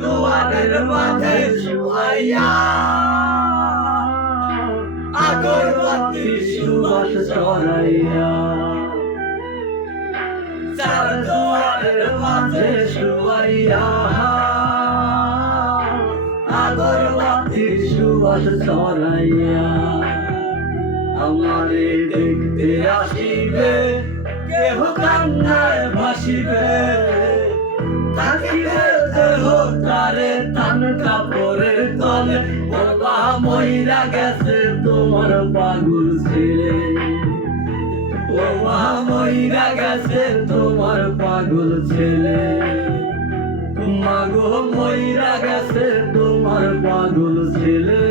দুয়ারের মাঝে শুয়াইয়া আগরবাতি সুবাস ছড়াইয়া চার দুয়ারের মাঝে শুয়াইয়া আগরবাতি সুবাস ছড়াইয়া আমারে দেখতে আসিবে কেহ কান্নায় ভাসিবে থাকিবে দেহ তারে তান কাপড়ের তলে বাবা মইরা গেছে তোমার পাগল ছেলে বাবা মইরা গেছে তোমার পাগল ছেলে মাগো মইরা গেছে তোমার পাগল ছেলে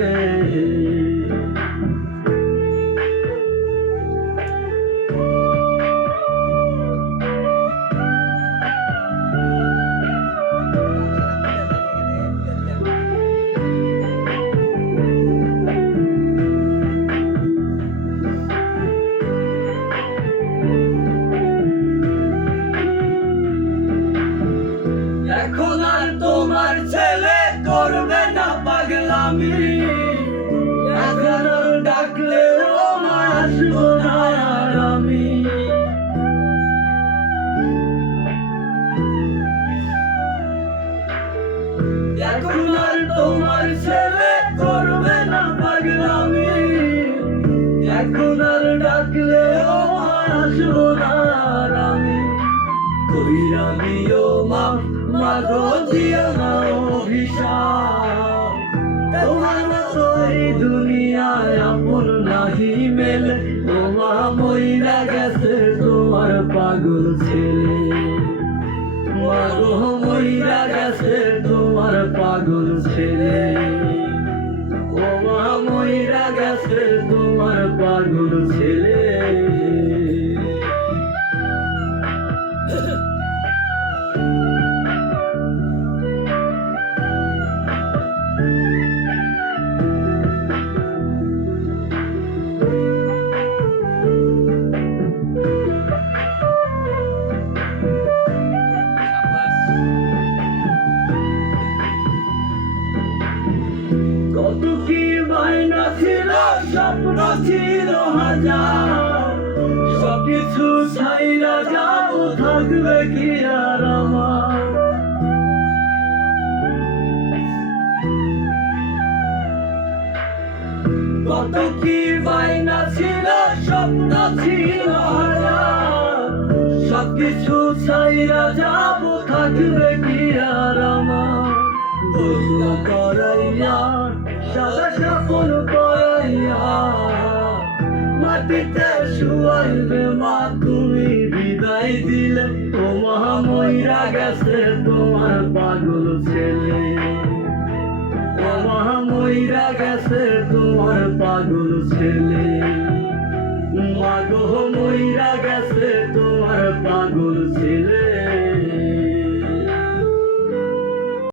এখন আর তোমার ছেলে করবে না পাগলামি এখন আর ডাকলেও আসবো না আর আমি এখন আর তোমার ছেলে করবে না পাগলামি এখন আর ডাকলেও আসবো না আর আমি কইরা দিও মা মাগো দিও না অভিশাপ তোমার মতো এই দুনিয়ায় আপন নাহি মেলে ও মা মইরা গেছে তোমার পাগল ছেলে মাগো মইরা গেছে তোমার পাগল ছেলে ও মা মইরা গেছে তোমার পাগল ছেলে কত কি মাইনা ছিল স্বপ্ন ছিল হাজার সবকিছু ছাইরা যাব থাকবে কি আর আমার কত কি মাইনা ছিল স্বপ্ন ছিল হাজার সবকিছু ছাইরা যাব থাকবে কি আর আমার গোসল করাইয়া সাদা কাপড় পরাইয়া মাটিতে শুয়াইবে মা তুমি বিদায় দিলে ও মা মইরা গেছে তোমার পাগল ছেলে ও মা মইরা গেছে তোমার পাগল ছেলে মাগো মইরা গেছে তোমার পাগল ছেলে